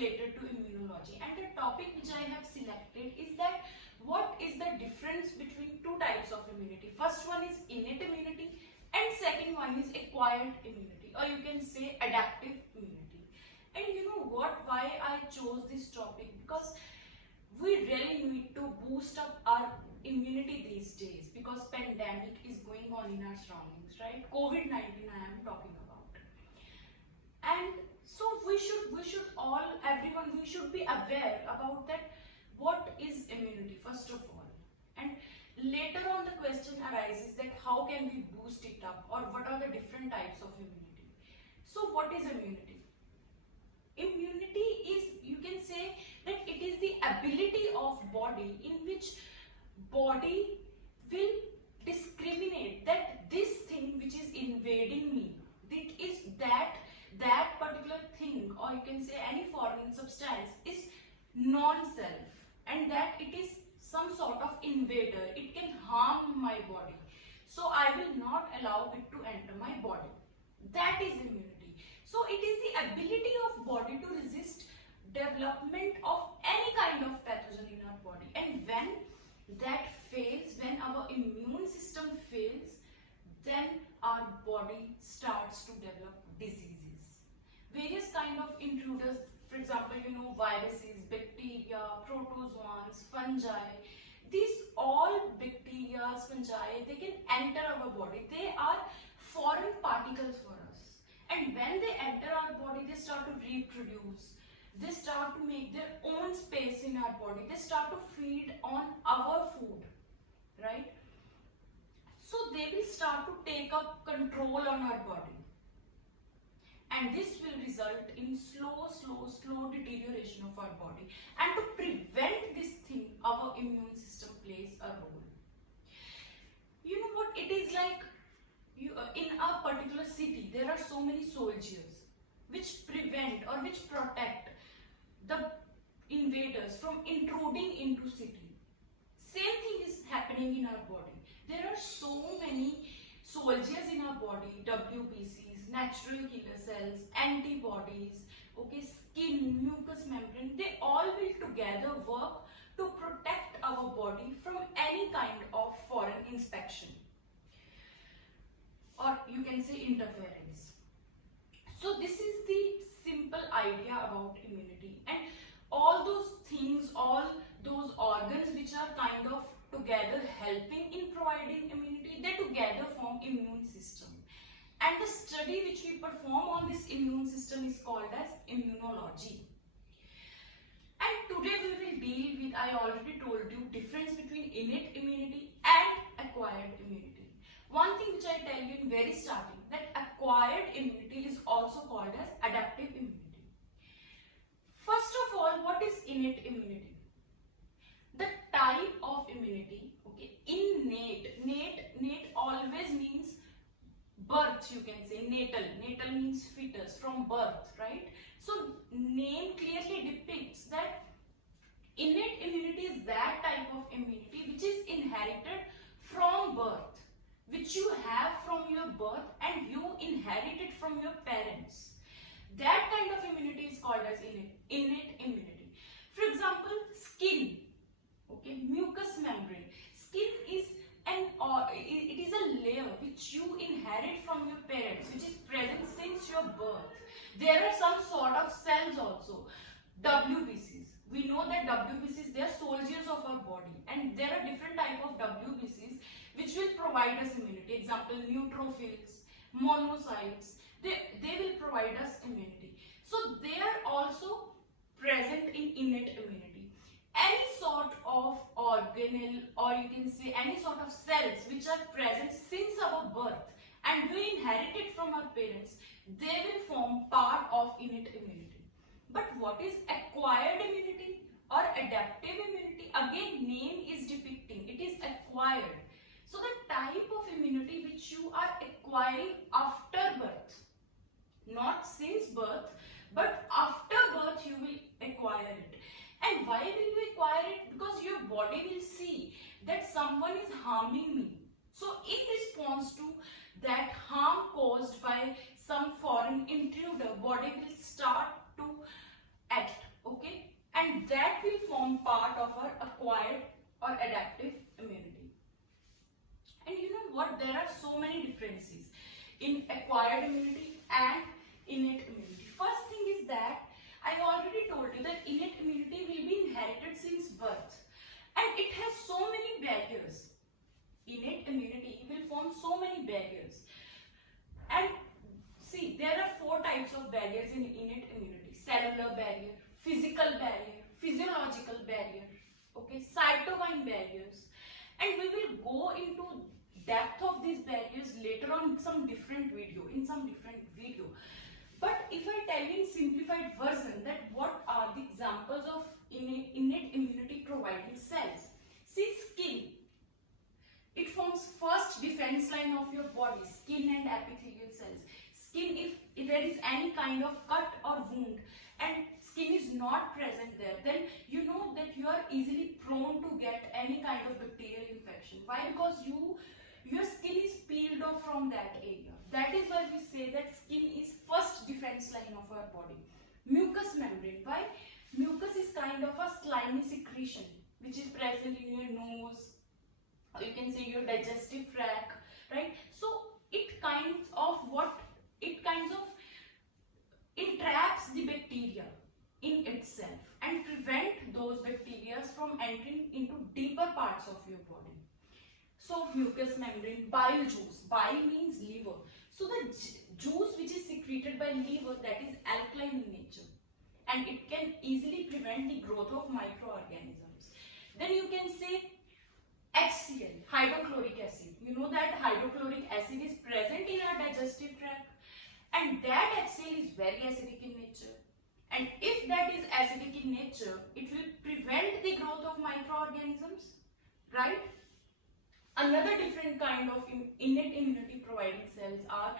related to immunology, and the topic which I have selected is that what is the difference between two types of immunity. First one is innate immunity and second one is acquired immunity, or you can say adaptive immunity. And you know what, why I chose this topic? Because we really need to boost up our immunity these days, because pandemic is going on in our surroundings, right? COVID-19 I am talking about. And so we should all, everyone, we should be aware about that, what is immunity first of all. And later on the question arises that how can we boost it up, or what are the different types of immunity. So what is immunity? Immunity is, you can say that it is the ability of body in which body will discriminate that this thing which is invading me, it is that particular thing, or you can say any foreign substance is non-self, and that it is some sort of invader, it can harm my body, so I will not allow it to enter my body. That is immunity. So it is the ability of body to resist development of any kind of pathogen in our body, and when that fails, when our immune system fails, then our body starts to develop diseases. Various kind of intruders, for example, you know, viruses, bacteria, protozoans, fungi, these all bacteria, fungi, they can enter our body. They are foreign particles for us, and when they enter our body, they start to reproduce. They start to make their own space in our body. They start to feed on our food, right? So they will start to take up control on our body. And this will result in slow deterioration of our body. And to prevent this thing, our immune system plays a role. You know what it is like? In a particular city, there are so many soldiers which prevent or which protect the invaders from intruding into city. Same thing is happening in our body. There are so many soldiers in our body, WBCs, natural killer cells, antibodies, okay, skin, mucous membrane, they all will together work to protect our body from any kind of foreign inspection, or you can say interference. So this is the simple idea about immunity, and all those things, all those organs which are kind of together helping in providing immunity, they together form immune system. And the study which we perform on this immune system is called as immunology. And today we will deal with, I already told you, difference between innate immunity and acquired immunity. One thing which I tell you in very starting, that acquired immunity is also called as adaptive immunity. First of all, what is innate immunity? The type of immunity, okay, innate always means birth, you can say, natal means fetus, from birth, right? So name clearly depicts that innate immunity is that type of immunity which is inherited from birth, which you have from your birth and you inherit it from your parents. That kind of immunity is called as innate immunity. For example, skin, okay, mucous membrane. Skin is it is a layer which you inherit from your parents, which is present since your birth. There are some sort of cells also, WBCs. We know that WBCs, they are soldiers of our body, and there are different type of WBCs which will provide us immunity. Example, neutrophils, monocytes, they will provide us immunity. So they are also present in innate immunity. Any sort of organelle, or you can say any sort of cells which are present since our birth and we inherit it from our parents, they will form part of innate immunity. But what is acquired immunity or adaptive immunity? Again, name is depicting, it is acquired. So the type of immunity which you are acquiring after birth, not since birth, but after birth you will acquire it. And why will you acquire it? Because your body will see that someone is harming me. So in response to that harm caused by some foreign intruder, body will start to act. adaptive immunity. And you know what? There are so many differences in acquired immunity and innate immunity. First thing is that I already told you that innate immunity will be inherited since birth, and it has so many barriers. Innate immunity will form so many barriers. And see, there are 4 types of barriers in innate immunity: cellular barrier, physical barrier, physiological barrier, okay, cytokine barriers. And we will go into depth of these barriers later on in some different video. But if I tell you in simplified version that what are the examples of innate immunity providing cells. See, skin. It forms first defense line of your body, skin and epithelial cells. Skin, if there is any kind of cut or wound and skin is not present there, then you know that you are easily prone to get any kind of bacterial infection. Why? Because your skin is peeled off from that area. That is why we say that skin is first defense line of our body. Mucous membrane. Why? Mucus is kind of a slimy secretion which is present in your nose, or you can say your digestive tract, right? So it kinds of entraps the bacteria in itself and prevent those bacteria from entering into deeper parts of your body. So mucous membrane, bile juice. Bile means liver. So the juice which is secreted by liver, that is alkaline in nature, and it can easily prevent the growth of microorganisms. Then you can say HCl, hydrochloric acid. You know that hydrochloric acid is present in our digestive tract, and that HCl is very acidic in nature. And if that is acidic in nature, it will prevent the growth of microorganisms, right? Another different kind of innate immunity providing cells are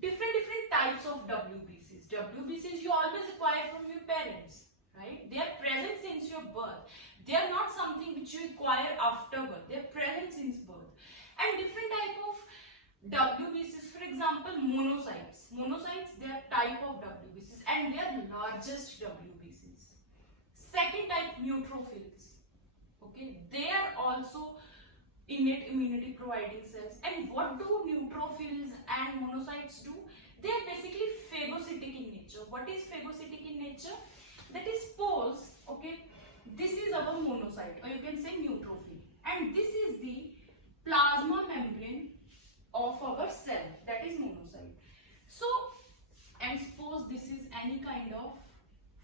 different types of WBCs. WBCs you always acquire from your parents, right? They are present since your birth. They are not something which you acquire after birth. They are present since birth. And different type of WBCs, for example, monocytes. Monocytes, they are type of WBCs and they are largest WBCs. Second type, neutrophils. Okay, they are also innate immunity providing cells. And what do neutrophils and monocytes do? They are basically phagocytic in nature. What is phagocytic in nature? That is, suppose, okay, this is our monocyte, or you can say neutrophil, and this is the plasma membrane of our cell, that is monocyte. So, and suppose this is any kind of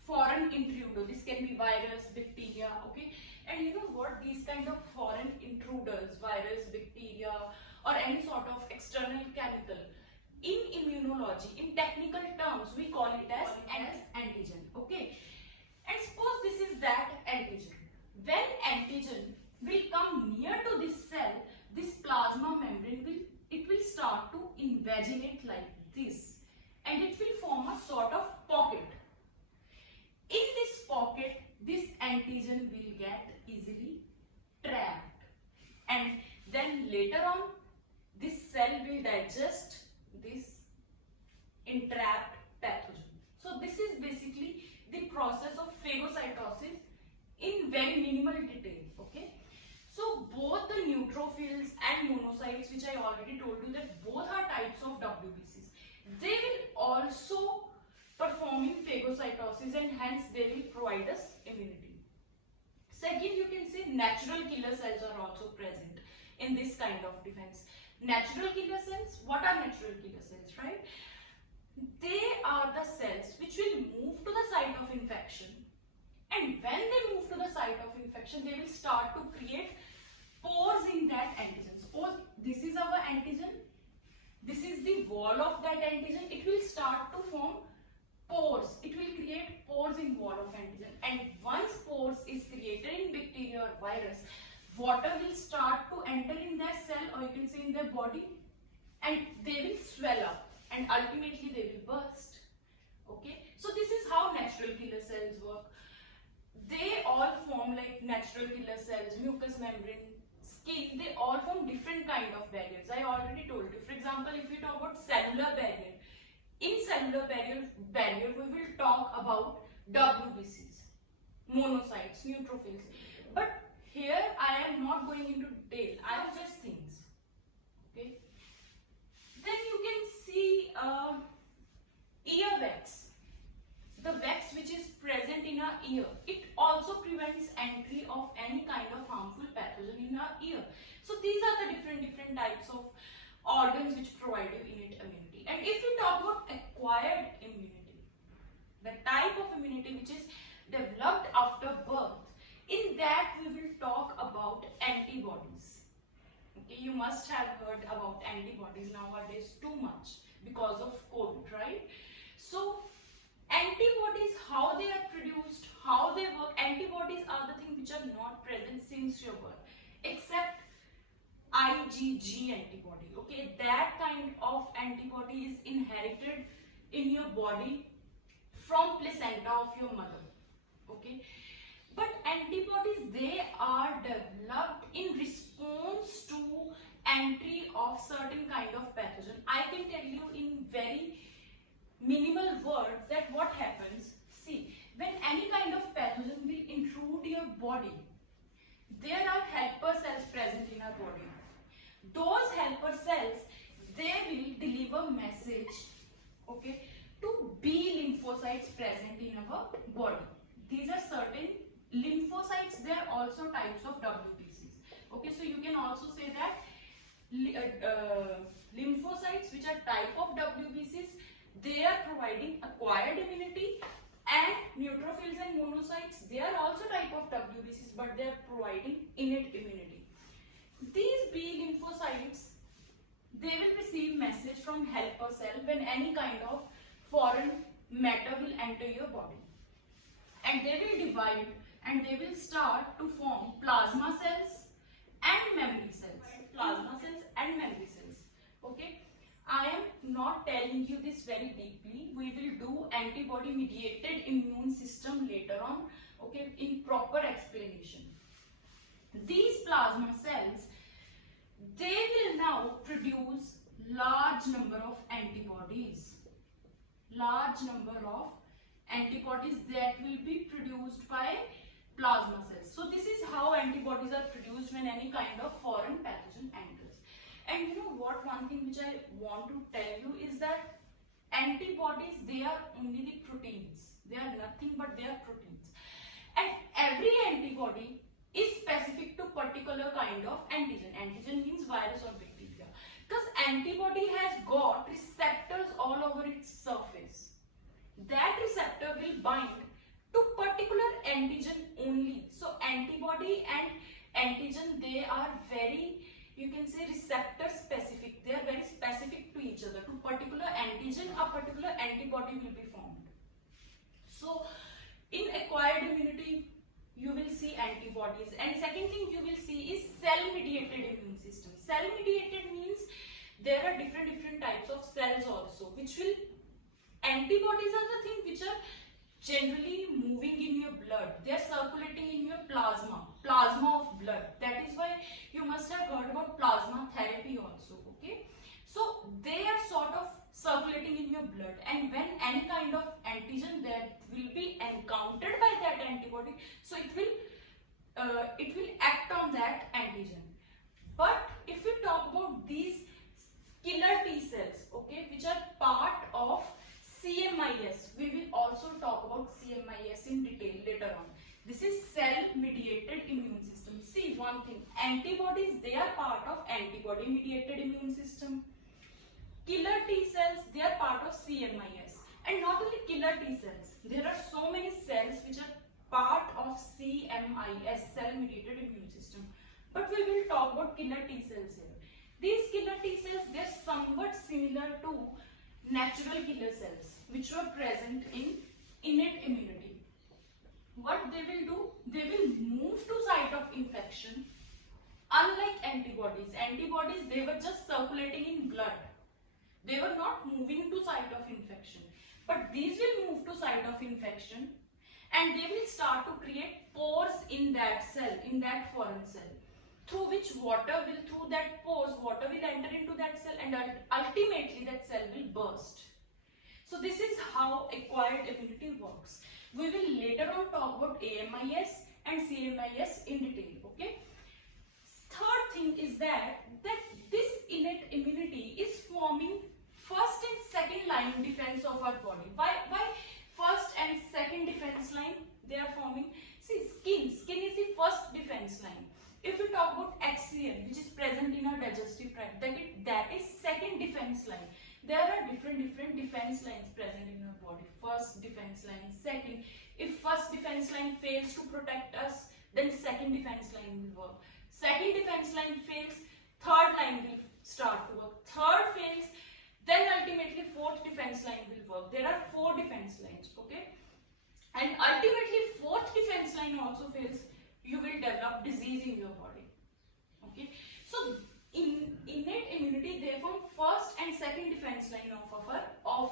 foreign intruder. This can be virus, bacteria, okay. And you know what? These kind of foreign intruders, virus, bacteria, or any sort of external chemical, in immunology, in technical terms, we call it as antigen, okay. And suppose this is that antigen. When antigen will come near to this cell, this plasma membrane will start to invaginate like this, and it will form a sort of pocket. In this pocket, this antigen will get easily trapped, and then later on this cell will digest this entrapped pathogen. So this is basically the process of phagocytosis in very minimal detail, okay. So both the neutrophils and monocytes, which I already told you that both are types of WBCs, they will also performing phagocytosis, and hence they will provide us immunity. Second, you can say natural killer cells are also present in this kind of defense. Natural killer cells, what are natural killer cells, right? They are the cells which will move to the site of infection, and when they move to the site of infection, they will start to create pores in that antigen. Suppose this is our antigen, this is the wall of that antigen, it will start to form pores. It will create pores in wall of antigen, and once pores is created in bacteria or virus, water will start to enter in their cell, or you can say in their body, and they will swell up, and ultimately they will burst, okay. So this is how natural killer cells work. They all form like natural killer cells, mucous membrane, skin, they all form different kind of barriers. I already told you. For example, if we talk about cellular barrier, in cellular barrier we will talk about WBCs, monocytes, neutrophils. But here I am not going into detail, I have just things. Okay, then you can see ear wax. The wax which is present in our ear, it also prevents entry of any kind of harmful pathogen in our ear. So these are the different types of organs which provide you innate immunity. And if we talk about acquired immunity, the type of immunity which is developed after birth, in that we will talk about antibodies. Okay, you must have heard about antibodies nowadays too much because of COVID, right? So antibodies, how they are produced, how they work. Antibodies are the things which are not present since your birth, except IgG antibody. Okay, that kind of antibody is inherited in your body from placenta of your mother. Okay, but antibodies, they are developed in response to entry of certain kind of pathogen. I can tell you in very minimal words that what happens. See, when any kind of pathogen will intrude your body, there are helper cells present in our body. Those helper cells, they will deliver message, okay, to B lymphocytes present in our body. These are certain lymphocytes. They are also types of WBCs. Okay, so you can also say that lymphocytes, which are type of WBCs, they are providing acquired immunity, and neutrophils and monocytes, they are also type of WBCs, but they are providing innate immunity. These B lymphocytes, they will receive message from helper cell when any kind of foreign matter will enter your body, and they will divide and they will start to form plasma cells and memory cells. Plasma cells and memory cells. Okay, I am not telling you this very deeply. We will do antibody mediated immune system later on, okay, in proper explanation. These plasma cells, they will now produce large number of antibodies. Large number of antibodies that will be produced by plasma cells. So this is how antibodies are produced when any kind of foreign pathogen enters. And you know what, one thing which I want to tell you is that antibodies, they are only the proteins. They are nothing but they are proteins. And every antibody is specific to particular kind of antigen. Antigen means virus or bacteria. Because antibody has got receptors all over its surface. That receptor will bind to particular antigen only. So antibody and antigen, they are very, you can say, receptor specific. They are very specific to each other. To particular antigen, a particular antibody will be formed. So in acquired immunity, you will see antibodies. And second thing you will see is cell mediated immune system. Cell mediated means there are different types of cells also, which will, antibodies are the thing which are generally moving in your blood. They are circulating in your plasma of blood. That is why you must have heard about plasma therapy also. Okay, so they are sort of circulating in your blood, and when any kind of antigen that will be encountered by that antibody, so it will act on that antigen. But if we talk about these killer T cells, okay, which are part of CMIS, we will also talk about CMIS in detail later on. This is cell mediated immune system. See one thing, antibodies, they are part of antibody mediated immune system. Killer T cells, they are part of CMIS. And not only killer T cells, there are so many cells which are part of CMIS, cell mediated immune system. But we will talk about killer T cells here. These killer T cells, they are somewhat similar to natural killer cells which were present in innate immunity. What they will do, they will move to site of infection. Unlike antibodies, they were just circulating in blood. They were not moving to site of infection. But these will move to site of infection, and they will start to create pores in that cell, in that foreign cell, through which through that pores, water will enter into that cell, and ultimately that cell will burst. So this is how acquired immunity works. We will later on talk about AMIS and CMIS in detail. Okay. Third thing is that this innate immunity is forming first and second line defense of our body. Why first and second defense line they are forming? See, skin is the first defense line. If we talk about axial, which is present in our digestive tract, that is second defense line. There are different defense lines present in our body. First defense line, second. If first defense line fails to protect us, then second defense line will work. Second defense line fails, third line will start to work. Third fails, then ultimately fourth defense line will work. There are 4 defense lines, okay? And ultimately fourth defense line also fails, you will develop disease in your body, okay? So in innate immunity, they form first and second defense line of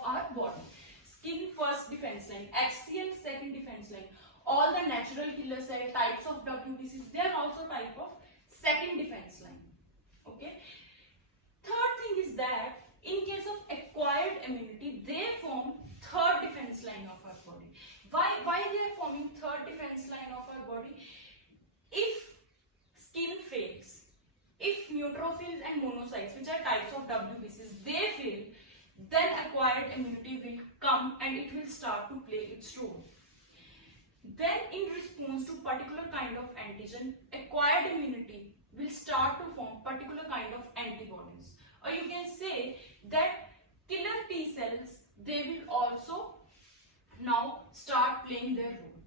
our body. Skin first defense line, axial second defense line. All the natural killer cell types of WBCs, they are also type of second defense line, okay? Third thing is that in case of acquired immunity, they form third defense line of our body. Why they are forming third defense line of our body? If skin fails, if neutrophils and monocytes, which are types of WBCs, they fail, then acquired immunity will come and it will start to play its role. Then in response to particular kind of antigen, acquired immunity will start to form particular kind of antibodies. Or you can say that killer T cells, they will also now start playing their role.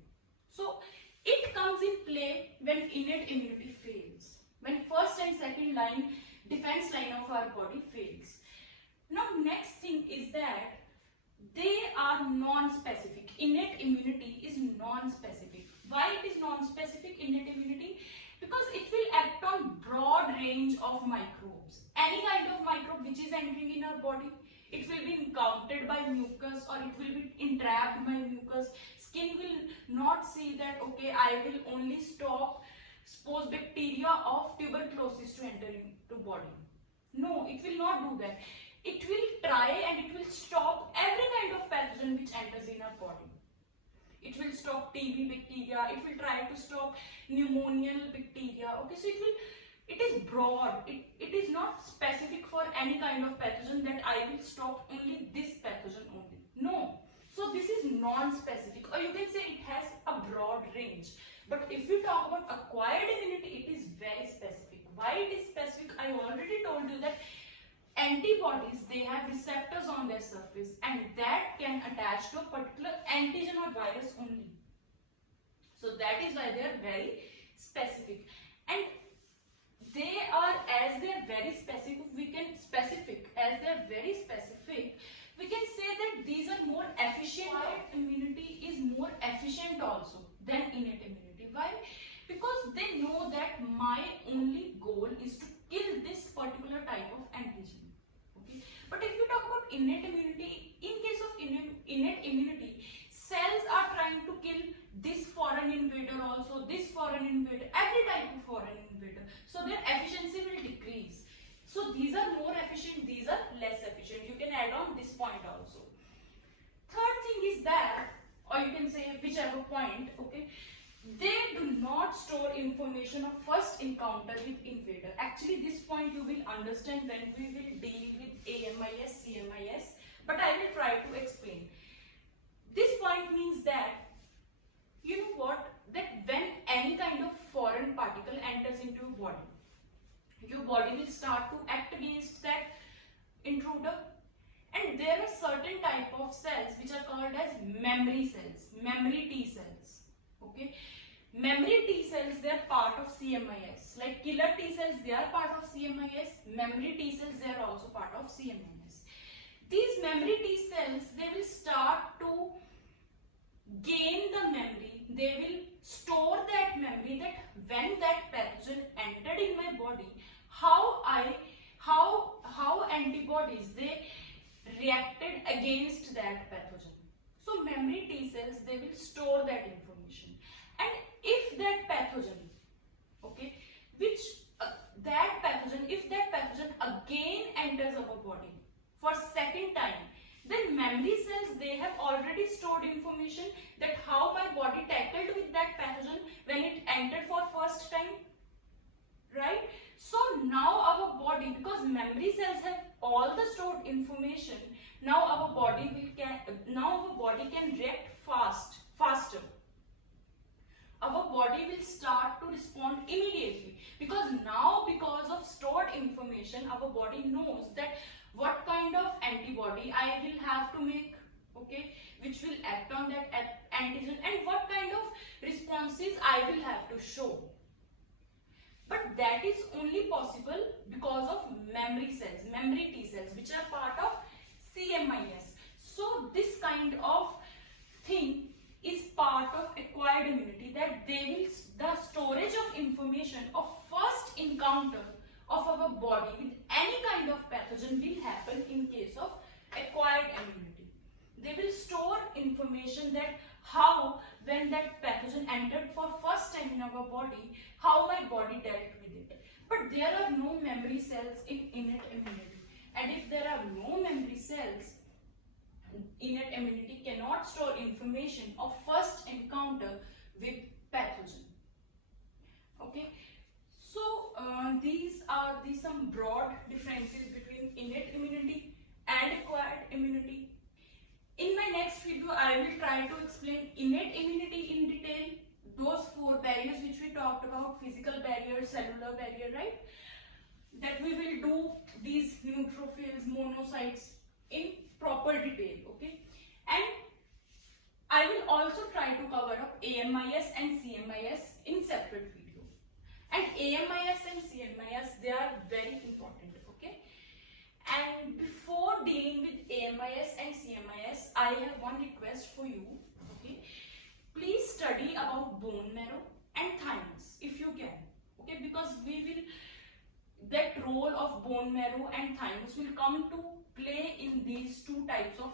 So it comes in play when innate immunity fails, when first and second line defense line of our body fails. Now next thing is that they are non-specific. Innate immunity is non-specific. Why it is non-specific innate immunity? Because it will act on broad range of microbes. Any kind of microbe which is entering in our body, it will be encountered by mucus or it will be entrapped by mucus. Skin will not see that, okay, I will only stop suppose bacteria of tuberculosis to enter into body. No, it will not do that. It will try and it will stop every kind of pathogen which enters in our body. It will stop TB bacteria, it will try to stop pneumonial bacteria. Okay, so it is broad. It is not specific for any kind of pathogen that I will stop only this pathogen only. No. So this is non-specific, or you can say it has a broad range. But if we talk about acquired immunity, it is very specific. Why it is specific? I already told you that antibodies, they have receptors on their surface and that can attach to a particular antigen or virus only. So that is why they are very specific. And they are, as they are very specific, we can say that these are more efficient. Immunity is more efficient also than innate immunity. Why? Because they know that my only goal is to kill this particular type of antigen. Okay. But if we talk about innate immunity, in case of innate immunity, cells are trying to kill this foreign invader also, this foreign invader, every type of foreign invader. So their efficiency will decrease. So these are more efficient, these are less efficient. You can add on this point also. Third thing is that, or you can say whichever point, okay, they do not store information of first encounter with invader. Actually, this point you will understand when we will deal with AMIS, CMIS, but I will try to explain. This point means that, you know what, that when any kind of foreign particle enters into your body will start to act against that intruder. And there are certain type of cells which are called as memory cells, memory T cells. Okay, memory T cells, they are part of CMIS. Like killer T cells, they are part of CMIS. Memory T cells, they are also part of CMIS. These memory T cells, they will start to gain the memory. They will store that memory, that when that pathogen entered in my body, how antibodies they reacted against that pathogen. So memory T cells, they will store that information. And if that pathogen, okay, if that pathogen again enters our body for second time, then memory cells, they have already stored information that how my body tackled with that pathogen when it entered for first time, right? So now our body, because memory cells have all the stored information, now our body can react faster. Our body will start to respond immediately, because now, because of stored information, our body knows that what kind of antibody I will have to make, okay, which will act on that antigen, and what kind of responses I will have to show. But that is only possible because of memory cells, memory T cells, which are part of CMIS. So this kind of thing is part of acquired immunity, that the storage of information of first encounter of our body with any kind of pathogen will happen in case of acquired immunity. They will store information that how, when that pathogen entered for first time in our body, how my body dealt with it. But there are no memory cells in innate immunity, and if there are no memory cells, innate immunity cannot store information of first encounter with pathogen. Okay, so these are some broad differences between innate immunity and acquired immunity. In my next video, I will try to explain innate immunity in detail, those 4 barriers which we talked about, physical barrier, cellular barrier, right? That we will do these neutrophils, monocytes in proper detail, okay? And I will also try to cover up AMIS and CMIS in separate video. And AMIS and CMIS, they are very important, okay? And before dealing with AMIS and CMIS, I have one request for you, okay? Please study about bone marrow and thymus if you can, okay? Because that role of bone marrow and thymus will come to play in these 2 types of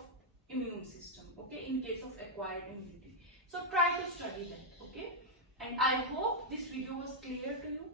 immune system, okay, in case of acquired immunity. So try to study that, okay? And I hope this video was clear to you.